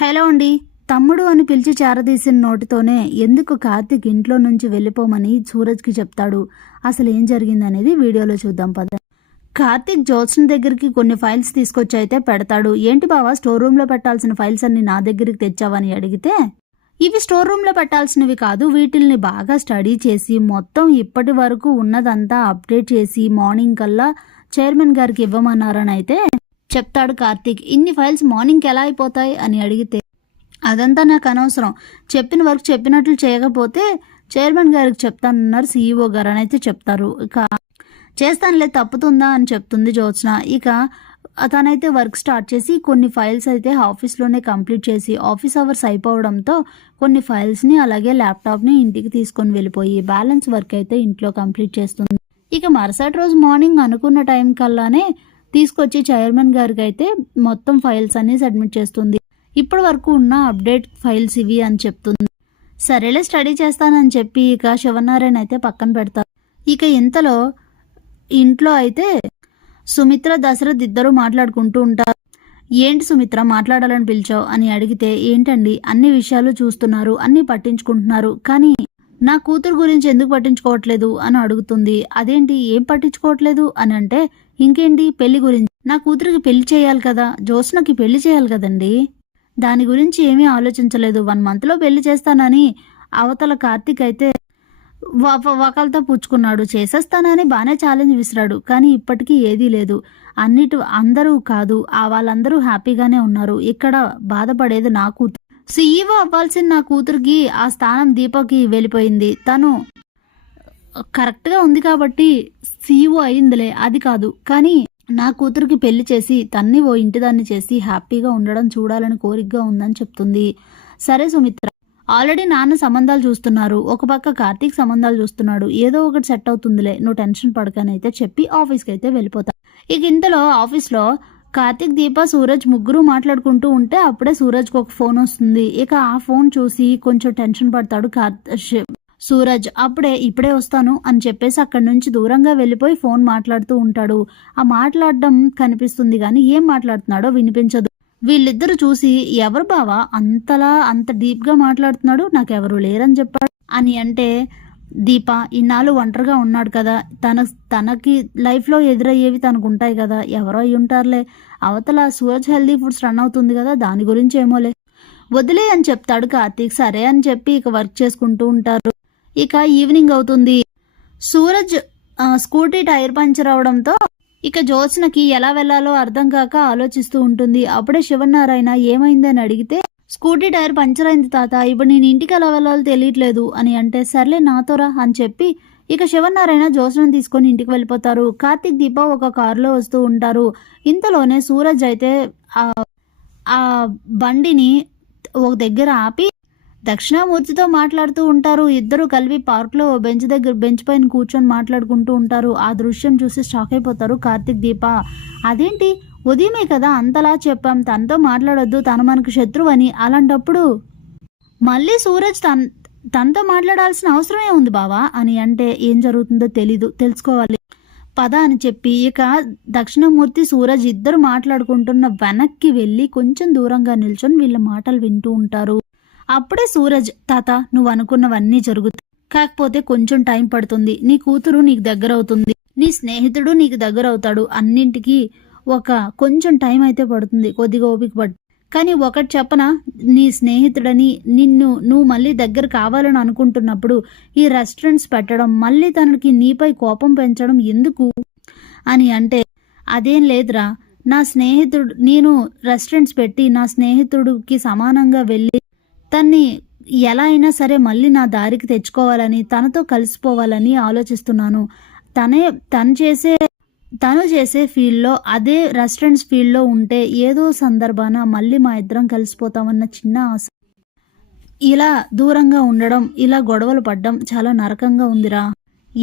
Hello అండి. తమ్ముడు అని పిలిచి చేరదీసిన నోటితోనే ఎందుకు కార్తీక్ ఇంట్లో నుంచి వెళ్ళిపోమని సూరజ్కి చెప్తాడు. అసలు ఏం జరిగిందనేది వీడియోలో చూద్దాం పద. కార్తీక్ జ్యోత్స్న దగ్గరికి కొన్ని ఫైల్స్ తీసుకొచ్చి అయితే పెడతాడు. ఏంటి బావా, స్టోర్ రూమ్లో పెట్టాల్సిన ఫైల్స్ అన్ని నా దగ్గరికి తెచ్చావని అడిగితే, ఇవి స్టోర్ రూమ్లో పెట్టాల్సినవి కాదు, వీటిల్ని బాగా స్టడీ చేసి మొత్తం ఇప్పటి వరకు ఉన్నదంతా అప్డేట్ చేసి మార్నింగ్ కల్లా చైర్మన్ గారికి ఇవ్వమన్నారని అయితే చెప్తాడు కార్తీక్. ఇన్ని ఫైల్స్ మార్నింగ్కి ఎలా అయిపోతాయి అని అడిగితే, అదంతా నాకు అనవసరం, చెప్పిన వర్క్ చెప్పినట్లు చేయకపోతే చైర్మన్ గారికి చెప్తానన్నారు సీఈఓ గారు అని అయితే చెప్తారు. ఇక చేస్తానులే, తప్పుతుందా అని చెప్తుంది జ్యోత్స్న. ఇక తనైతే వర్క్ స్టార్ట్ చేసి కొన్ని ఫైల్స్ అయితే ఆఫీస్లోనే కంప్లీట్ చేసి ఆఫీస్ అవర్స్ అయిపోవడంతో కొన్ని ఫైల్స్ని అలాగే ల్యాప్టాప్ని ఇంటికి తీసుకొని వెళ్ళిపోయి బ్యాలెన్స్ వర్క్ అయితే ఇంట్లో కంప్లీట్ చేస్తుంది. ఇక మరుసటి రోజు మార్నింగ్ అనుకున్న టైం కల్లానే తీసుకొచ్చి చైర్మన్ గారికి అయితే మొత్తం ఫైల్స్ అన్ని సబ్మిట్ చేస్తుంది. ఇప్పటి వరకు ఉన్న అప్డేట్ ఫైల్స్ ఇవి అని చెప్తుంది. సరేలే, స్టడీ చేస్తానని చెప్పి ఇక శివనారాయణ అయితే పక్కన పెడతారు. ఇక ఇంతలో ఇంట్లో అయితే సుమిత్ర దశరథ్ ఇద్దరు మాట్లాడుకుంటూ ఉంటారు. ఏంటి సుమిత్ర మాట్లాడాలని పిలిచావు అని అడిగితే, ఏంటండి అన్ని విషయాలు చూస్తున్నారు, అన్ని పట్టించుకుంటున్నారు, కానీ నా కూతురు గురించి ఎందుకు పట్టించుకోవట్లేదు అని అడుగుతుంది. అదేంటి, ఏం పట్టించుకోవట్లేదు అని అంటే, ఇంకేంటి పెళ్లి గురించి, నా కూతురికి పెళ్లి చేయాలి కదా, జ్యోత్స్నకి పెళ్లి చేయాలి కదండి, దాని గురించి ఏమీ ఆలోచించలేదు. 1 monthలో పెళ్లి చేస్తానని అవతల కార్తీక్ అయితే వకలతో పుచ్చుకున్నాడు. చేసేస్తానని బాగానే ఛాలెంజ్ విసిరాడు, కానీ ఇప్పటికీ ఏదీ లేదు. అందరూ కాదు, వాళ్ళందరూ హ్యాపీగానే ఉన్నారు. ఇక్కడ బాధపడేది నా కూతురు. సీఈఓ అవ్వాల్సిన నా కూతురికి ఆ స్థానం దీపకి వెళ్ళిపోయింది. తను కరెక్ట్గా ఉంది కాబట్టి సీఈఓ అయిందిలే, అది కాదు, కానీ నా కూతురికి పెళ్లి చేసి తన్ని ఓ ఇంటిదాన్ని చేసి హ్యాపీగా ఉండడం చూడాలని కోరికగా ఉందని చెప్తుంది. సరే సుమిత్ర, ఆల్రెడీ నాన్న సంబంధాలు చూస్తున్నారు, ఒక పక్క కార్తీక్ సంబంధాలు చూస్తున్నాడు, ఏదో ఒకటి సెట్ అవుతుందిలే, నువ్వు టెన్షన్ పడకనైతే చెప్పి ఆఫీస్కి అయితే వెళ్ళిపోతా. ఇక ఇంతలో ఆఫీస్లో కార్తీక్, దీప, సూరజ్ ముగ్గురు మాట్లాడుకుంటూ ఉంటే అప్పుడే సూరజ్కి ఒక ఫోన్ వస్తుంది. ఇక ఆ ఫోన్ చూసి కొంచెం టెన్షన్ పడతాడు సూరజ్. ఇప్పుడే వస్తాను అని చెప్పేసి అక్కడి నుంచి దూరంగా వెళ్ళిపోయి ఫోన్ మాట్లాడుతూ ఉంటాడు. ఆ మాట్లాడడం కనిపిస్తుంది కానీ ఏం మాట్లాడుతున్నాడో వినిపించదు. వీళ్ళిద్దరు చూసి, ఎవరు బావా అంత డీప్గా మాట్లాడుతున్నాడు, నాకెవరు లేరని చెప్పాడు అని అంటే, దీప ఇన్నాళ్ళు ఒంటరిగా ఉన్నాడు కదా, తనకి లైఫ్లో ఎదురయ్యేవి తనకు ఉంటాయి కదా, ఎవరో అయి ఉంటారులే, అవతల సూరజ్ హెల్దీ ఫుడ్స్ రన్ అవుతుంది కదా, దాని గురించి ఏమోలే, వదిలే అని చెప్తాడు కార్తీక్. సరే అని చెప్పి ఇక వర్క్ చేసుకుంటూ ఉంటారు. ఇక ఈవినింగ్ అవుతుంది. సూరజ్ స్కూటీ టైర్ పంచర్ అవడంతో ఇక జ్యోత్స్నకి ఎలా వెళ్లాలో అర్థం కాక ఆలోచిస్తూ ఉంటుంది. అప్పుడే శివనారాయణ ఏమైందని అడిగితే, స్కూటీ టైర్ పంచర్ అయింది తాత, ఇప్పుడు నేను ఇంటికి ఎలా వెళ్ళాలో తెలియట్లేదు అని అంటే, సర్లే నాతోరా అని చెప్పి ఇక శివనారాయణ జ్యోత్స్నను తీసుకొని ఇంటికి వెళ్ళిపోతారు. కార్తీక్, దీప ఒక కారులో వస్తూ ఉంటారు. ఇంతలోనే సూరజ్ అయితే ఆ బండిని ఒక దగ్గర ఆపి దక్షిణామూర్తితో మాట్లాడుతూ ఉంటారు. ఇద్దరు కలిపి పార్క్లో బెంచ్ పైన కూర్చొని మాట్లాడుకుంటూ ఉంటారు. ఆ దృశ్యం చూసి షాక్ అయిపోతారు కార్తీక్, దీప. అదేంటి, ఉదయమే కదా అంతలా చెప్పాం తనతో మాట్లాడొద్దు, తను మనకు శత్రువు అని, అలాంటప్పుడు మళ్ళీ సూరజ్ తనతో మాట్లాడాల్సిన అవసరమే ఉంది బావా అని అంటే, ఏం జరుగుతుందో తెలుసుకోవాలి పద అని చెప్పి ఇక దక్షిణామూర్తి, సూరజ్ ఇద్దరు మాట్లాడుకుంటున్న వెనక్కి వెళ్ళి కొంచెం దూరంగా నిల్చొని వీళ్ళ మాటలు వింటూ ఉంటారు. అప్పుడే సూరజ్, తాత నువ్వు అనుకున్నవన్నీ జరుగుతాయి, కాకపోతే కొంచెం టైం పడుతుంది, నీ కూతురు నీకు దగ్గర అవుతుంది, నీ స్నేహితుడు నీకు దగ్గర అవుతాడు, అన్నింటికి కొంచెం టైం అయితే పడుతుంది, కొద్దిగా ఓపిక పడు, కానీ ఒకటి చెప్పనా, నీ స్నేహితుడని నువ్వు మళ్ళీ దగ్గర కావాలని అనుకుంటున్నప్పుడు ఈ రెస్టారెంట్స్ పెట్టడం, మళ్ళీ తనకి నీపై కోపం పెంచడం ఎందుకు అని అంటే, అదేం లేదురా, నేను రెస్టారెంట్స్ పెట్టి నా స్నేహితుడికి సమానంగా వెళ్ళి తన్ని ఎలా అయినా సరే మళ్ళీ నా దారికి తెచ్చుకోవాలని, తనతో కలిసిపోవాలని ఆలోచిస్తున్నాను. తను చేసే ఫీల్డ్లో, అదే రెస్టారెంట్స్ ఫీల్డ్లో ఉంటే ఏదో సందర్భాన మళ్ళీ మా ఇద్దరం కలిసిపోతామన్న చిన్న ఆశ. ఇలా దూరంగా ఉండడం, ఇలా గొడవలు పడ్డం చాలా నరకంగా ఉందిరా,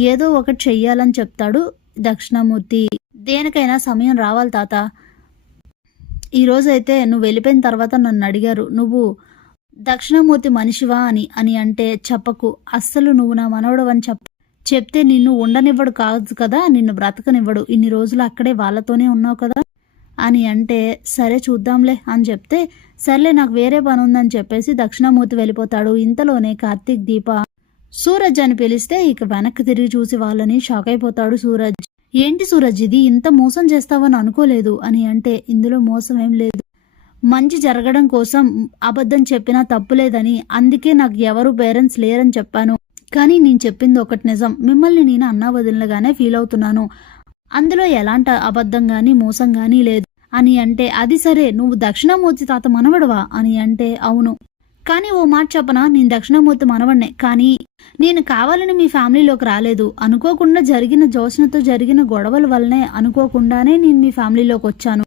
ఏదో ఒకటి చెయ్యాలని చెప్తాడు దక్షిణామూర్తి. దేనికైనా సమయం రావాలి తాత, ఈరోజైతే నువ్వు వెళ్ళిపోయిన తర్వాత నన్ను అడిగారు, నువ్వు దక్షిణామూర్తి మనిషివా అని అంటే, చెప్పకు, అస్సలు నువ్వు నా మనవడవని చెప్తే నిన్ను ఉండనివ్వడు కాదు కదా, నిన్ను బ్రతకనివ్వడు, ఇన్ని రోజులు అక్కడే వాళ్ళతోనే ఉన్నావు కదా, అని అంటే, సరే చూద్దాంలే అని చెప్తే, సర్లే నాకు వేరే పని ఉందని చెప్పేసి దక్షిణామూర్తి వెళ్ళిపోతాడు. ఇంతలోనే కార్తీక్, దీప సూరజ్ అని పిలిస్తే ఇక వెనక్కి తిరిగి చూసి వాళ్ళని షాక్ అయిపోతాడు సూరజ్. ఏంటి సూరజ్ ఇది, ఇంత మోసం చేస్తావని అనుకోలేదు అని అంటే, ఇందులో మోసం ఏం లేదు, మంచి జరగడం కోసం అబద్ధం చెప్పినా తప్పులేదని, అందుకే నాకు ఎవరు పేరెంట్స్ లేరని చెప్పాను. కానీ నేను చెప్పింది ఒకటి నిజం, మిమ్మల్ని నేను అన్నా వదిలినగానే ఫీల్ అవుతున్నాను, అందులో ఎలాంటి అబద్ధం కానీ మోసం కానీ లేదు అని అంటే, అది సరే నువ్వు దక్షిణామూర్తి తాత మనవడవా అని అంటే, అవును. కానీ ఓ మాట చెప్పనా, నేను దక్షిణామూర్తి మనవడినే, కానీ నేను కావాలని మీ ఫ్యామిలీలోకి రాలేదు. అనుకోకుండా జరిగిన జ్యోత్స్నతో జరిగిన గొడవల వల్లనే అనుకోకుండానే నేను మీ ఫ్యామిలీలోకి వచ్చాను.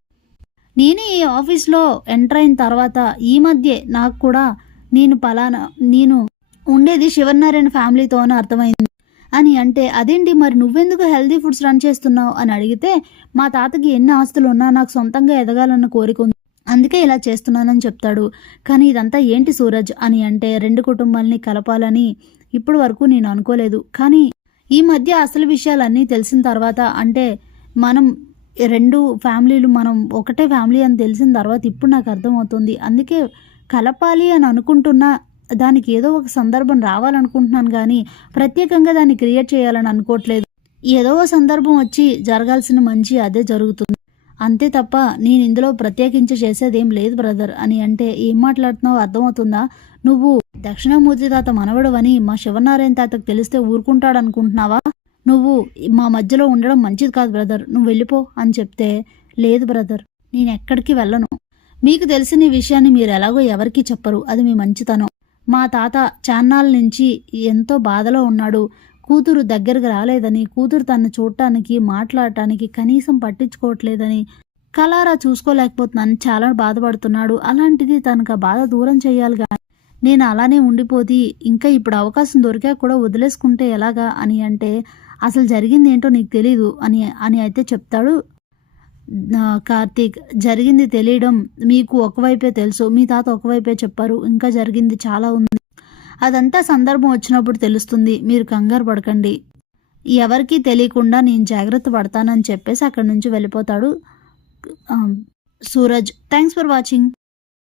నేను ఈ ఆఫీస్లో ఎంటర్ అయిన తర్వాత ఈ మధ్య నాకు కూడా నేను ఉండేది శివనారాయణ ఫ్యామిలీతో అని అర్థమైంది అని అంటే, అదేంటి మరి నువ్వెందుకు హెల్దీ ఫుడ్స్ రన్ చేస్తున్నావు అని అడిగితే, మా తాతకి ఎన్ని ఆస్తులు ఉన్నా నాకు సొంతంగా ఎదగాలన్న కోరిక ఉంది, అందుకే ఇలా చేస్తున్నానని చెప్తాడు. కానీ ఇదంతా ఏంటి సూరజ్ అని అంటే, రెండు కుటుంబాలని కలపాలని ఇప్పటి వరకు నేను అనుకోలేదు, కానీ ఈ మధ్య అసలు విషయాలన్నీ తెలిసిన తర్వాత, అంటే మనం రెండు ఫ్యామిలీలు మనం ఒకటే ఫ్యామిలీ అని తెలిసిన తర్వాత ఇప్పుడు నాకు అర్థమవుతుంది. అందుకే కలపాలి అని అనుకుంటున్నా, దానికి ఏదో ఒక సందర్భం రావాలనుకుంటున్నాను, కానీ ప్రత్యేకంగా దాన్ని క్రియేట్ చేయాలని అనుకోవట్లేదు. ఏదో సందర్భం వచ్చి జరగాల్సిన మంచి అదే జరుగుతుంది, అంతే తప్ప నేను ఇందులో ప్రత్యేకించి చేసేదేం లేదు బ్రదర్ అని అంటే, ఏం మాట్లాడుతున్నావు అర్థమవుతుందా, నువ్వు దక్షిణామూర్తి తాత మనవడవని మా శివనారాయణ తాతకు తెలిస్తే ఊరుకుంటాడనుకుంటున్నావా, నువ్వు మా మధ్యలో ఉండడం మంచిది కాదు బ్రదర్, నువ్వు వెళ్ళిపో అని చెప్తే, లేదు బ్రదర్ నేను ఎక్కడికి వెళ్ళను, మీకు తెలిసిన ఈ విషయాన్ని మీరు ఎలాగో ఎవరికీ చెప్పరు, అది మీ మంచితనం. మా తాత చాన్నాళ్ళ నుంచి ఎంతో బాధలో ఉన్నాడు, కూతురు దగ్గరకు రాలేదని, కూతురు తను చూడటానికి మాట్లాడటానికి కనీసం పట్టించుకోవట్లేదని, కలారా చూసుకోలేకపోతున్నాను, చాలా బాధపడుతున్నాడు. అలాంటిది తనకు ఆ బాధ దూరం చేయాలి, కానీ నేను అలానే ఉండిపోతే ఇంకా ఇప్పుడు అవకాశం దొరికా కూడా వదిలేసుకుంటే ఎలాగా అని అంటే, అసలు జరిగింది ఏంటో నీకు తెలీదు అని అయితే చెప్తాడు కార్తీక్. జరిగింది తెలియడం మీకు ఒకవైపే తెలుసు, మీ తాత ఒకవైపే చెప్పారు, ఇంకా జరిగింది చాలా ఉంది, అదంతా సందర్భం వచ్చినప్పుడు తెలుస్తుంది, మీరు కంగారు పడకండి, ఎవరికీ తెలియకుండా నేను జాగ్రత్త పడతానని చెప్పేసి అక్కడి నుంచి వెళ్ళిపోతాడు సూరజ్. Thanks for watching.